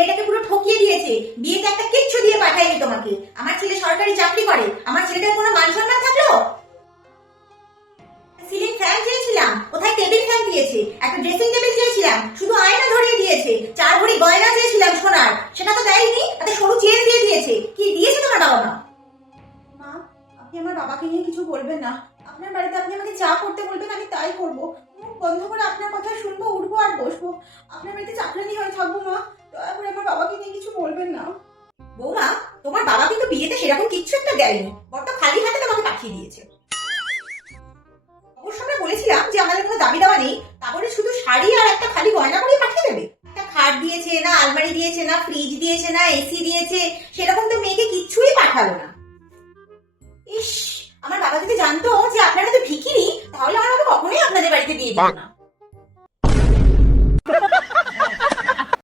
ছেলেটাকে পুরো ঠকিয়ে দিয়েছে। বিয়েতে একটা কিচ্ছু দিয়ে পাঠায়নি তোমাকে। আমার ছেলে সরকারি চাকরি করে, আমার ছেলেটার কোনো মান সম্মান থাকলো? সিলিং ফ্যান চেয়েছিলাম, কোথায় টেবিল ফ্যান দিয়েছে। একটা ড্রেসিং টেবিল চেয়েছিলাম, শুধু আয়না ধরিয়ে দিয়েছে। 4 ভরি গয়না চেয়েছিলাম সোনার, সেটা তো দেয়নি, একটা সরু চেন দিয়ে দিয়েছে। কি দিয়েছে তোমার বাবা মা? মা, আপনি আমার বাবাকে নিয়ে কিছু বলবেন না। আপনার বাড়িতে আপনি আমাকে চা করতে বলবেন, আমি তাই করবো। মুখ বন্ধ করে আপনার কথা শুনবো, উঠবো আর বসবো। আপনার বাড়িতে চাকরানি হয়ে থাকবো মা। দয়া করে আমার বাবাকে নিয়ে কিছু বলবেন না। বৌমা, তোমার বাবা কিন্তু বিয়েতে সেরকম কিচ্ছু একটা দেয়নি, বড্ড খালি হাতে তোমাকে পাঠিয়ে দিয়েছে। অবশ্য আমরা বলেছিলাম যে আমাদের কোনো দাবি দেওয়া নেই, তারপরে শুধু শাড়ি আর একটা খালি গয়না করে পাঠিয়ে দেবে। একটা খাট দিয়েছে না, আলমারি দিয়েছে না, ফ্রিজ দিয়েছে না, এসি দিয়েছে, সেরকম তো মেয়েকে কিচ্ছুই পাঠালো না। ইস, আমার বাবা যদি জানতো যে আপনারা তো ভিখিরি, তাহলে আমার বাবা কখনোই আপনাদের বাড়িতে বিয়ে দিত না।